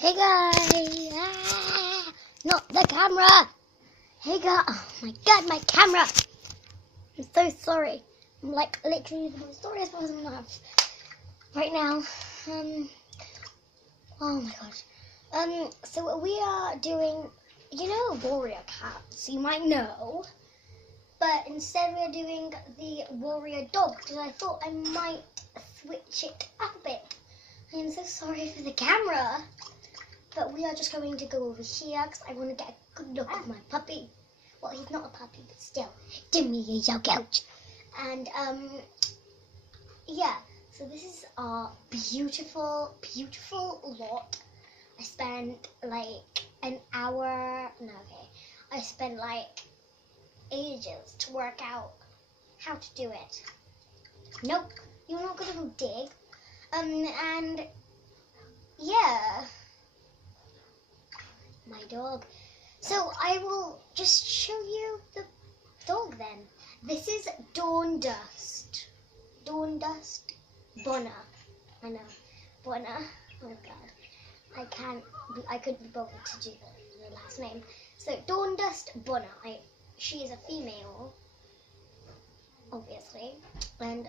Hey guys! Not the camera! Hey guys! Oh my god, my camera! I'm so sorry. I'm like literally the most sorriest person alive right now. Oh my gosh. So we are doing, warrior cats. You might know. But instead we're doing the warrior dog because I thought I might switch it up a bit. I am so sorry for the camera. But we are just going to go over here because I want to get a good look at my puppy. Well, he's not a puppy, but still. Give me a yoke out. And, yeah. So this is our beautiful, beautiful lot. I spent like an hour. No, okay. I spent like ages to work out how to do it. Nope. You're not going to go dig. And, yeah. My dog. So I will just show you the dog then. This is Dawn Dust. Dawn Dust Bonner. I know. Bonner. Oh god. I couldn't be bothered to do the last name. So Dawn Dust Bonner. She is a female, obviously. And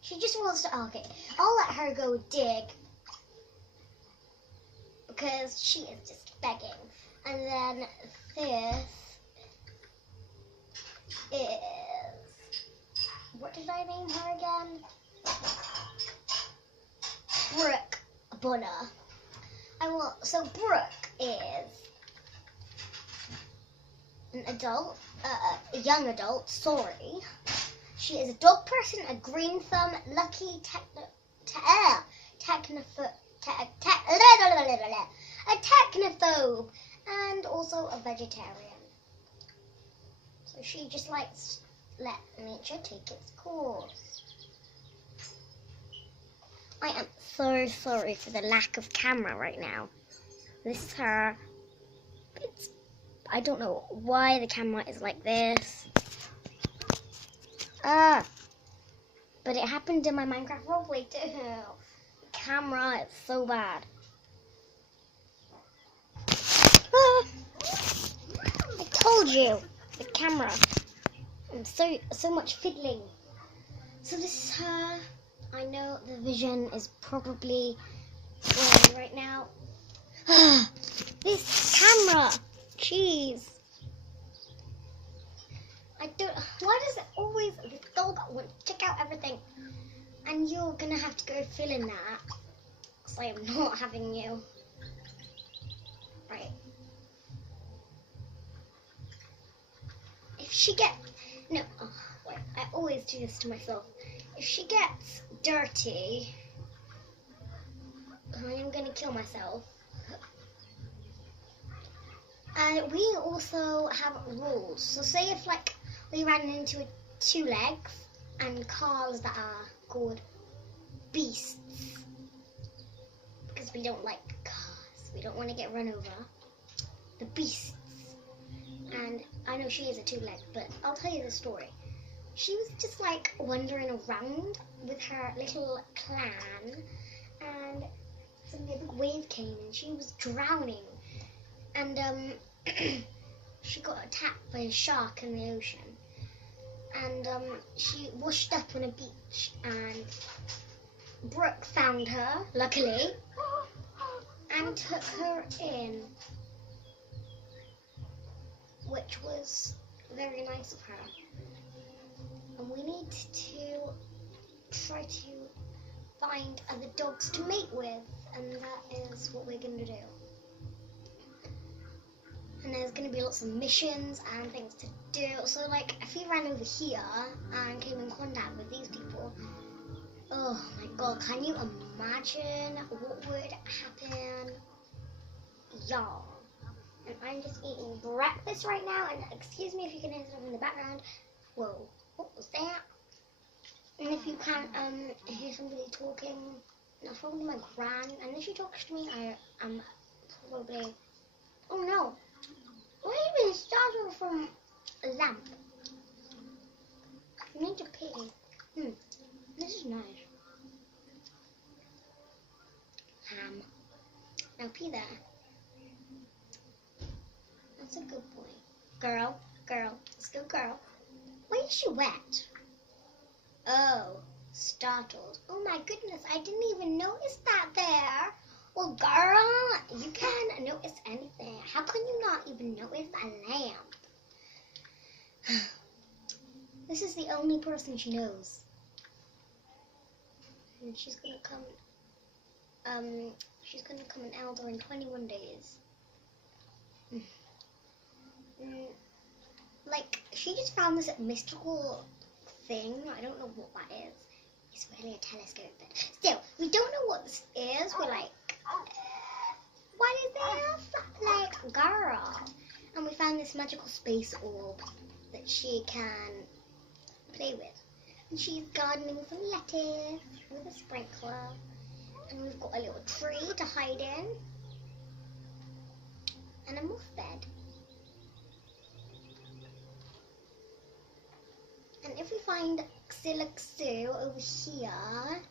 she just wants to, okay. I'll let her go dig. Because she is just begging. And then this is, what did I name her again? Brooke Bonner. So Brooke is an adult, a young adult, sorry. She is a dog person, a green thumb, lucky a technophobe, and also a vegetarian. So she just likes to let nature take its course. I am so sorry for the lack of camera right now. This is her. I don't know why the camera is like this. But it happened in my Minecraft roleplay too. The camera is so bad. I told you, the camera. And so much fiddling. So this is her. I know the vision is probably wrong right now. This camera, jeez. Why does it always, this dog want to check out everything? And you're gonna have to go fill in that. Because I am not having you. Right. If she gets, no, wait, I always do this to myself. If she gets dirty, I am going to kill myself. And we also have rules. So say if like we ran into two legs and cars that are called beasts, because we don't like cars. We don't want to get run over. The beasts. And I know she is a two-leg, but I'll tell you the story. She was just like wandering around with her little clan, and suddenly a big wave came and she was drowning. And she got attacked by a shark in the ocean. And she washed up on a beach, and Brooke found her, luckily, and took her in. Which was very nice of her. And we need to try to find other dogs to mate with, and that is what we're going to do. And there's going to be lots of missions and things to do. So like, if we ran over here and came in contact with these people, oh my god, can you imagine what would happen? Y'all. And I'm just eating breakfast right now, and excuse me if you can hear something in the background. Whoa, what was that? And if you can't hear somebody talking, that's probably my gran, and if she talks to me, I am probably, oh no, why even started from a lamp? I need to pee. This is nice. Ham. Now pee there. That's a good boy. Girl, let's go, girl. Why is she wet? Oh, startled. Oh my goodness, I didn't even notice that there. Well, girl, you can't notice anything. How can you not even notice a lamp? This is the only person she knows. And she's gonna come an elder in 21 days. Like, she just found this mystical thing. I don't know what that is. It's really a telescope, but still, we don't know what this is. We're like, what is this? Like, girl. And we found this magical space orb that she can play with. And she's gardening some lettuce with a sprinkler. And we've got a little tree to hide in. And a moth bed. And if we find Xyloxu over here,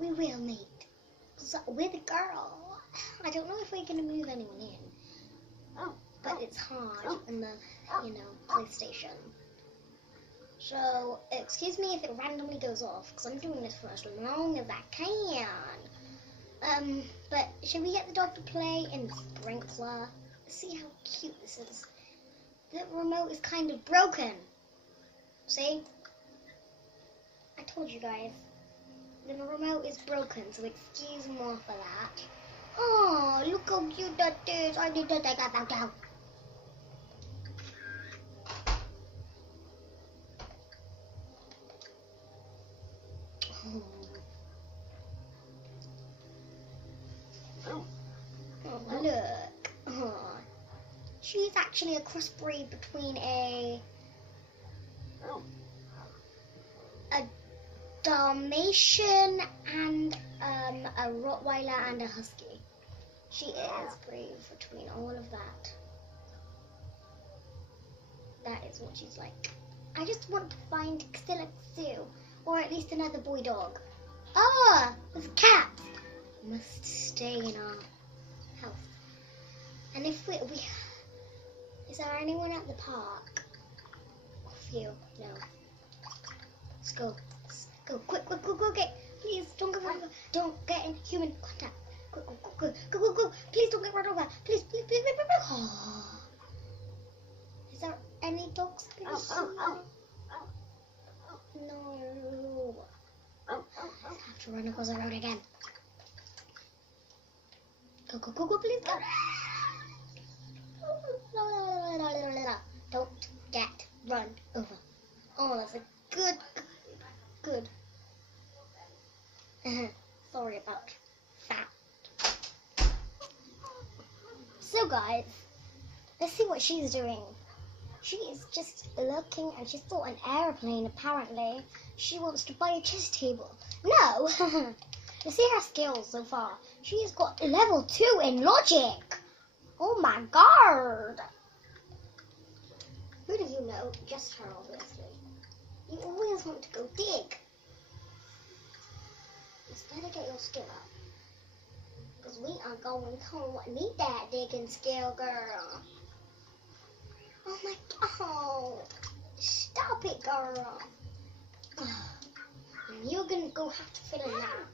we will mate. So, with a girl. I don't know if we're going to move anyone in. But it's hard in the, PlayStation. So, excuse me if it randomly goes off, because I'm doing this for as long as I can. But should we get the dog to play in the sprinkler? See how cute this is. The remote is kind of broken. See? I told you guys. The remote is broken, so excuse more for that. Oh, look how cute that is. I need to take that back down. Oh, look. Oh. She's actually a crossbreed between a Dalmatian and a Rottweiler and a Husky. She is brave between all of that. That is what she's like. I just want to find Xyloxu, or at least another boy dog. Ah, there's cats. Must stay in our house. And if we is there anyone at the park? A few, no. Let's go. Quick, please don't get in human contact. Go. Please don't get run over. Please. Oh. Is there any dogs in here? No. I have to run across the road again. Go, please go. Don't get run over. Oh, that's a good. Sorry about that. So guys, let's see what she's doing. She is just looking and she saw an airplane apparently. She wants to buy a chess table. No! You see her skills so far. She has got level 2 in logic. Oh my god! Who do you know? Just her, obviously. You always want to go dig. Better get your skill up. Because we are going to need that digging skill, girl. Oh my god. Stop it, girl. And you're going to go have to fill in that.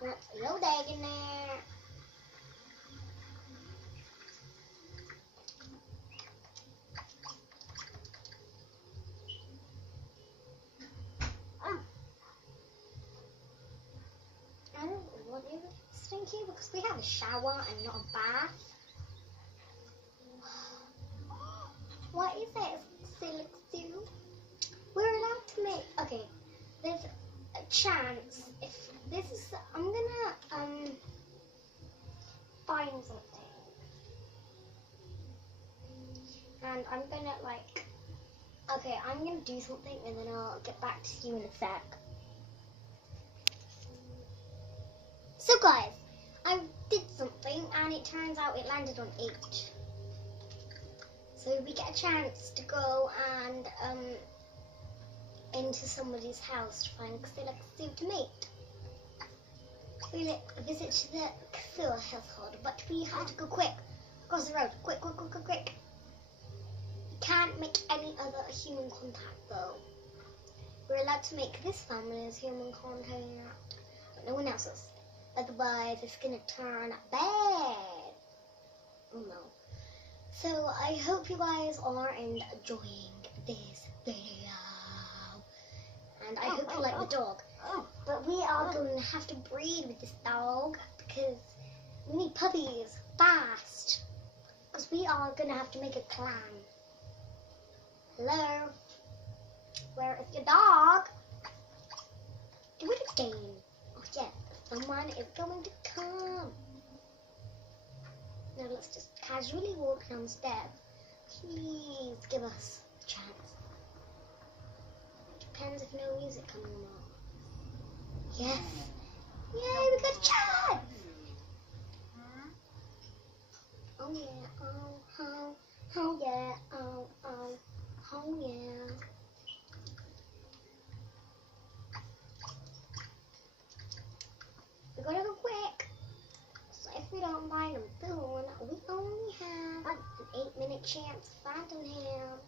What's your digging there? Stinky because we have a shower and not a bath. What is it, Xyloxu? We're allowed to make. Okay, there's a chance. If this is, I'm gonna find something, and I'm gonna I'm gonna do something, and then I'll get back to you in a sec. So guys, I did something and it turns out it landed on 8. So we get a chance to go and into somebody's house to find Xyloxu to mate. visit to the Cthulhu household, but we have to go quick. Across the road. Quick, quick, quick, quick, quick. We can't make any other human contact though. We're allowed to make this family's human contact, but no one else's. Otherwise, it's gonna turn bad. Oh no. So I hope you guys are enjoying this video, and I hope you like the dog. But we are going to have to breed with this dog because we need puppies fast. Because we are going to have to make a clan. Hello? Where is your dog? Do it again. Oh yeah, someone is going to come. Now let's just casually walk downstairs. Please give us a chance. Depends if no music comes or not. Yes. Yay, we got a chance! Oh yeah, oh yeah, oh yeah. We gotta go quick. So if we don't find him soon, we only have an 8-minute chance of finding him.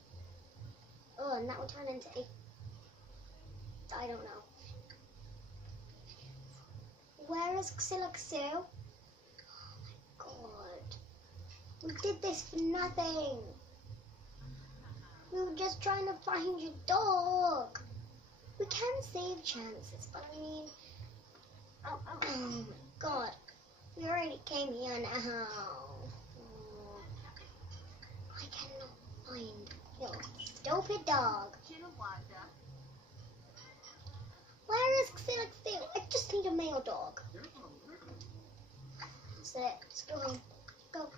Oh, and that will turn into I don't know. Where is Xilaxu? Oh my god. We did this for nothing. We were just trying to find your dog. We can save chances, but I mean... Oh my god. We already came here now. Oh, I cannot find your stupid dog. Where is Xilaxu? I just need a male dog. That's it. Let's go home. Go.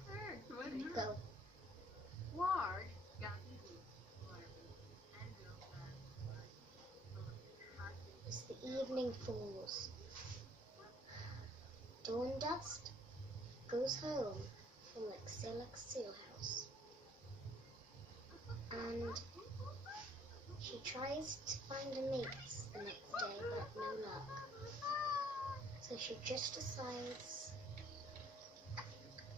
Go. As the evening falls, Dawn Dust goes home from the Xilaxu house. And she tries to find a mate the next day, but no luck. So she just decides